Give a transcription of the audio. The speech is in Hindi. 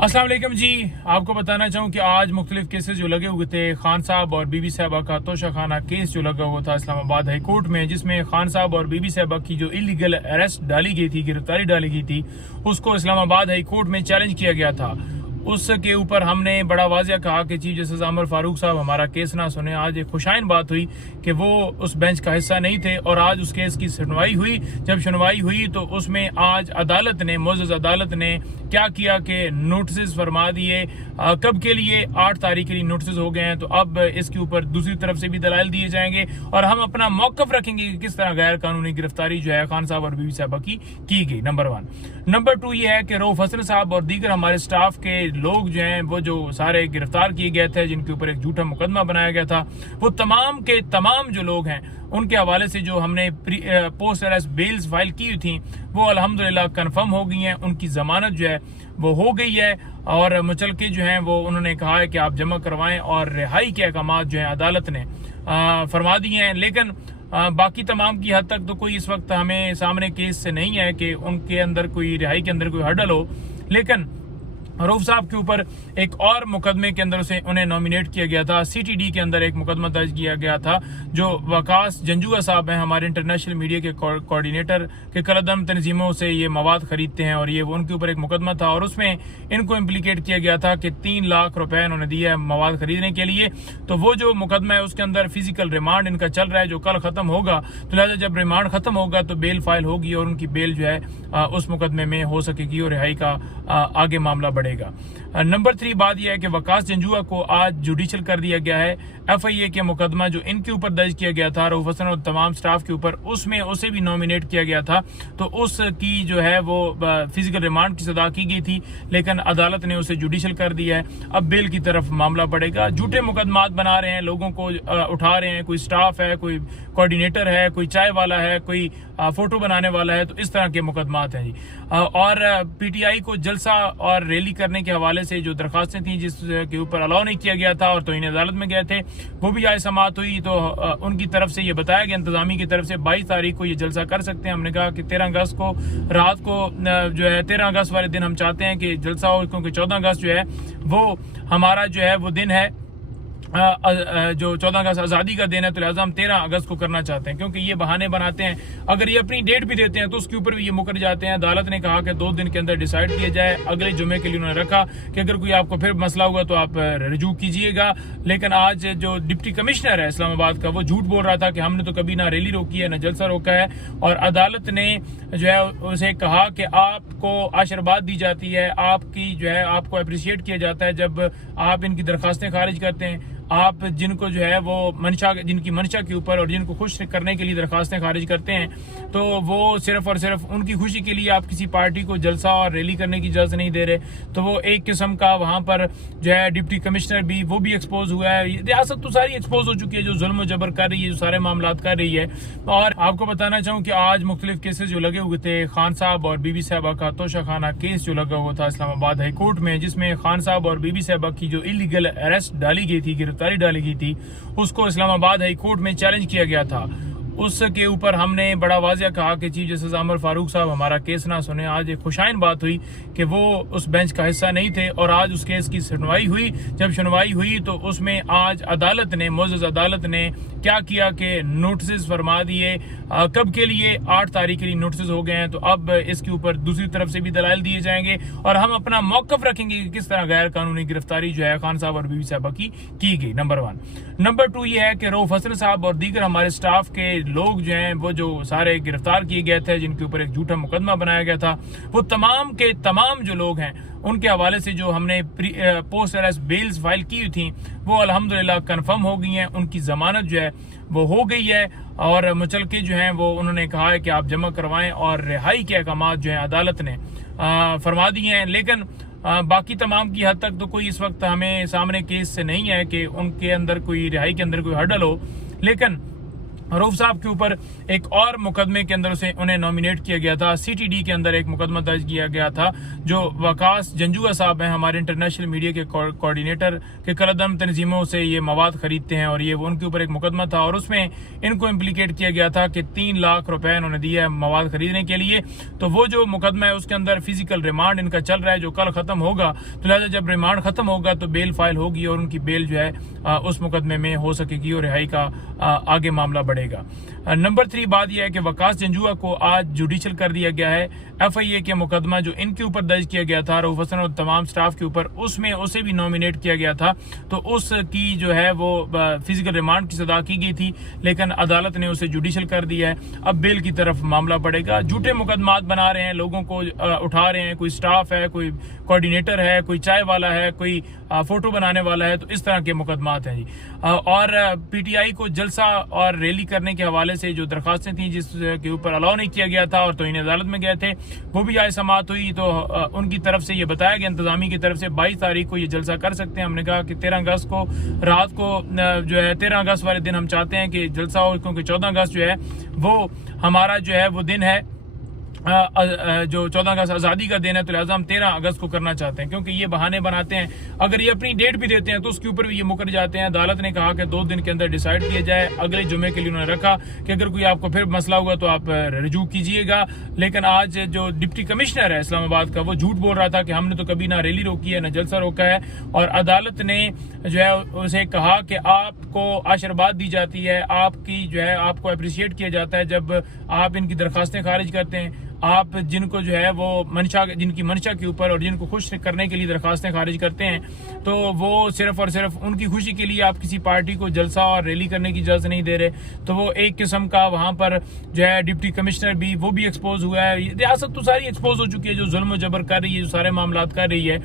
अस्सलाम वालेकुम जी। आपको बताना चाहूँ कि आज मुख्तलिफ केसेस जो लगे हुए थे, खान साहब और बीबी साहबा का तोशा खाना केस जो लगा हुआ था इस्लामाबाद हाई कोर्ट में, जिसमें खान साहब और बीबी साहबा की जो इलीगल अरेस्ट डाली गई थी, गिरफ्तारी डाली गई थी, उसको इस्लामाबाद हाई कोर्ट में चैलेंज किया गया था। उसके ऊपर हमने बड़ा वाज़िया कहा कि चीफ जस्टिस आमिर फारूक साहब हमारा केस ना सुने। आज एक खुशाइन बात हुई कि वो उस बेंच का हिस्सा नहीं थे और आज उस केस की सुनवाई हुई। जब सुनवाई हुई तो उसमें आज अदालत ने, मुअज़्ज़ज़ अदालत ने क्या किया कि नोटिस फरमा दिए। कब के लिए? 8 तारीख के लिए नोटिस हो गए हैं। तो अब इसके ऊपर दूसरी तरफ से भी दलाइल दिए जाएंगे और हम अपना मौकफ रखेंगे कि किस तरह गैर कानूनी गिरफ्तारी जो है खान साहब और बीबी साहबा की गई। नंबर 1। नंबर 2 ये है कि रऊफ हसन साहब और दीगर हमारे स्टाफ के लोग जो हैं, वो जो सारे गिरफ्तार किए गए थे, जिनके ऊपर एक झूठा मुकदमा बनाया गया था, वो तमाम के तमाम जो लोग हैं उनके हवाले से जो हमने पोस्ट अरेस्ट बेल्स फाइल की हुई थी, वो अल्हम्दुलिल्लाह कंफर्म हो गई हैं। उनकी जमानत जो है वो हो गई है और मुचलके जो हैं वो उन्होंने कहा है कि आप जमा करवाएं और रिहाई के अहकाम जो हैं अदालत ने फरमा दिए हैं। लेकिन बाकी तमाम की हद तक तो कोई इस वक्त हमें सामने केस से नहीं है कि उनके अंदर कोई रिहाई के अंदर कोई हर्डल हो। लेकिन रऊफ साहब के ऊपर एक और मुकदमे के अंदर से उन्हें नॉमिनेट किया गया था। सीटीडी के अंदर एक मुकदमा दर्ज किया गया था। जो वकास जंजुआ साहब हैं, हमारे इंटरनेशनल मीडिया के कोऑर्डिनेटर के कलदम तंजीमों से ये मवाद खरीदते हैं और ये उनके ऊपर एक मुकदमा था और उसमें इनको इम्प्लीकेट किया गया था कि 3 लाख रुपए इन्होंने दिए है मवाद खरीदने के लिए। तो वो जो मुकदमा है उसके अंदर फिजिकल रिमांड इनका चल रहा है, जो कल खत्म होगा। तो लिहाजा जब रिमांड खत्म होगा तो बेल फाइल होगी और उनकी बेल जो है उस मुकदमे में हो सकेगी और रिहाई का आगे मामला बढ़ेगा। नंबर 3 बात यह है कि वकास जंजुआ को आज जुडिशल कर दिया गया है। FIA के मुकदमा जो इनके ऊपर दर्ज किया गया था रऊफ हसन और तमाम स्टाफ के ऊपर, उसमें उसे भी नॉमिनेट किया गया था। तो उसकी जो है वो फिजिकल रिमांड की सजा की गई थी, लेकिन अदालत ने उसे जुडिशल कर दिया है। अब बेल की तरफ मामला बढ़ेगा। झूठे मुकदमात बना रहे हैं, लोगों को उठा रहे हैं। कोई स्टाफ है, कोई कोऑर्डिनेटर है, कोई चाय वाला है, कोई फोटो बनाने वाला है। तो इस तरह के मुकदमात हैं जी। और PTI को जलसा और रैली करने के हवाले से जो दरखास्तें थी जिसके ऊपर अलाउ नहीं किया गया था और तो इन्हें अदालत में गए थे, वो भी आज समाअत हुई। तो उनकी तरफ से ये बताया गया, इंतजामी की तरफ से 22 तारीख को ये जलसा कर सकते हैं। हमने कहा कि 13 अगस्त को रात को जो है 13 अगस्त वाले दिन हम चाहते हैं कि जलसा हो, क्योंकि 14 अगस्त जो है वो हमारा जो है वो दिन है, जो 14 अगस्त आज़ादी का दिन है। तो लिहाजा हम 13 अगस्त को करना चाहते हैं, क्योंकि ये बहाने बनाते हैं। अगर ये अपनी डेट भी देते हैं तो उसके ऊपर भी ये मुकर जाते हैं। अदालत ने कहा कि 2 दिन के अंदर डिसाइड किया जाए। अगले जुमे के लिए उन्होंने रखा कि अगर कोई आपको फिर मसला हुआ तो आप रजू कीजिएगा। लेकिन आज जो डिप्टी कमिश्नर है इस्लामाबाद का, वो झूठ बोल रहा था कि हमने तो कभी ना रैली रोकी है ना जलसा रोका है। और अदालत ने जो है उसे कहा कि आपको आशीर्वाद दी जाती है, आपकी जो है आपको अप्रिशिएट किया जाता है जब आप इनकी दरखास्तें खारिज करते हैं। आप जिनको जो है वो जिनकी मंशा के ऊपर और जिनको खुश करने के लिए दरखास्तें खारिज करते हैं, तो वो सिर्फ और सिर्फ उनकी खुशी के लिए आप किसी पार्टी को जलसा और रैली करने की इजाजत नहीं दे रहे। तो वो एक किस्म का वहां पर जो है डिप्टी कमिश्नर भी वो भी एक्सपोज हुआ है। रियासत तो सारी एक्सपोज हो चुकी है जो जुल्म जबर कर रही है, जो सारे मामला कर रही है। और आपको बताना चाहूँ कि आज मुख्तलिफ केसेस जो लगे हुए थे, खान साहब और बीबी साहबा का तोशा खाना केस जो लगा हुआ था इस्लामाबाद हाई कोर्ट में, जिसमें खान साहब और बीबी साहबा की जो इलीगल अरेस्ट डाली गई थी, गिरफ्तारी डाली गई थी, उसको इस्लामाबाद हाई कोर्ट में चैलेंज किया गया था। उसके ऊपर हमने बड़ा वाज़िया कहा कि चीफ जस्टिस आमिर फारूक साहब हमारा केस ना सुने। आज एक खुशाइन बात हुई कि वो उस बेंच का हिस्सा नहीं थे और आज उस केस की सुनवाई हुई। जब सुनवाई हुई तो उसमें आज अदालत ने, मुअज़्ज़ज़ अदालत ने क्या किया कि नोटिस फरमा दिए। कब के लिए? 8 तारीख के लिए नोटिस हो गए हैं। तो अब इसके ऊपर दूसरी तरफ से भी दलाइल दिए जाएंगे और हम अपना मौकफ रखेंगे कि किस तरह गैर कानूनी गिरफ्तारी जो है खान साहब और बीबी साहबा की गई। नंबर 1। नंबर 2 ये है कि रऊफ हसन साहब और दीगर हमारे स्टाफ के लोग जो हैं, वो जो सारे गिरफ्तार किए गए थे, जिनके ऊपर एक झूठा मुकदमा बनाया गया था, वो तमाम के तमाम जो लोग हैं उनके हवाले से जो हमने पोस्ट अरेस्ट बेल्स फाइल की हुई थी, वो अल्हम्दुलिल्लाह कंफर्म हो गई हैं। उनकी जमानत जो है वो हो गई है और मुचलके जो हैं वो उन्होंने कहा है कि आप जमा करवाएं और रिहाई के अहकाम जो हैं अदालत ने फरमा दिए हैं। लेकिन बाकी तमाम की हद तक तो कोई इस वक्त हमें सामने केस से नहीं है कि उनके अंदर कोई रिहाई के अंदर कोई हर्डल हो। लेकिन रऊफ साहब के ऊपर एक और मुकदमे के अंदर उन्हें नॉमिनेट किया गया था। सीटीडी के अंदर एक मुकदमा दर्ज किया गया था। जो वकास जंजुआ साहब हैं, हमारे इंटरनेशनल मीडिया के कोऑर्डिनेटर के कलदम तंजीमों से ये मवाद खरीदते हैं, और ये उनके ऊपर एक मुकदमा था और उसमें इनको इम्प्लीकेट किया गया था कि 3 लाख रुपए उन्होंने दिया है मवाद खरीदने के लिए। तो वो जो मुकदमा है उसके अंदर फिजिकल रिमांड इनका चल रहा है, जो कल खत्म होगा। तो लिहाजा जब रिमांड खत्म होगा तो बेल फाइल होगी और उनकी बेल जो है उस मुकदमे में हो सकेगी और रिहाई का आगे मामला बढ़ेगा। नंबर 3 बात यह है कि वकास जंजुआ को आज जुडिशल कर दिया गया है। FIA के मुकदमा जो इनके ऊपर दर्ज किया गया था रऊफ हसन और तमाम स्टाफ के ऊपर, उसमें उसे भी नॉमिनेट किया गया था। तो उसकी जो है वो फिजिकल रिमांड की सजा की गई थी, लेकिन अदालत ने उसे जुडिशल कर दिया है। अब बेल की तरफ मामला बढ़ेगा। झूठे मुकदमात बना रहे हैं, लोगों को उठा रहे हैं, कोई स्टाफ है, कोई कोऑर्डिनेटर है, कोई चाय वाला है, कोई फोटो बनाने वाला है। तो इस तरह के मुकदमात हैं जी। और PTI को जलसा और रैली करने के हवाले से जो दरखास्तें थी जिसके ऊपर अलाउ नहीं किया गया था और तौहीन अदालत में गए थे, वो भी आज समाअत हुई। तो उनकी तरफ से ये बताया गया, इंतजामी की तरफ से 22 तारीख को ये जलसा कर सकते हैं। हमने कहा कि 13 अगस्त को रात को जो है 13 अगस्त वाले दिन हम चाहते हैं कि जलसा हो, क्योंकि 14 अगस्त जो है वो हमारा जो है वो दिन है, जो 14 अगस्त आज़ादी का दिन है। तो लिहाजा हम 13 अगस्त को करना चाहते हैं, क्योंकि ये बहाने बनाते हैं। अगर ये अपनी डेट भी देते हैं तो उसके ऊपर भी ये मुकर जाते हैं। अदालत ने कहा कि 2 दिन के अंदर डिसाइड किया जाए। अगले जुमे के लिए उन्होंने रखा कि अगर कोई आपको फिर मसला हुआ तो आप रजू कीजिएगा। लेकिन आज जो डिप्टी कमिश्नर है इस्लामाबाद का, वो झूठ बोल रहा था कि हमने तो कभी ना रैली रोकी है ना जलसा रोका है। और अदालत ने जो है उसे कहा कि आपको आशीर्वाद दी जाती है, आपकी जो है आपको अप्रिशिएट किया जाता है जब आप इनकी दरखास्तें खारिज करते हैं। आप जिनको जो है वो जिनकी मंशा के ऊपर और जिनको खुश करने के लिए दरखास्तें खारिज करते हैं, तो वो सिर्फ और सिर्फ उनकी खुशी के लिए आप किसी पार्टी को जलसा और रैली करने की इजाजत नहीं दे रहे। तो वो एक किस्म का वहां पर जो है डिप्टी कमिश्नर भी वो भी एक्सपोज हुआ है। रियासत तो सारी एक्सपोज हो चुकी है, जो जुल्म जबर कर रही है, जो सारे मामलात कर रही है।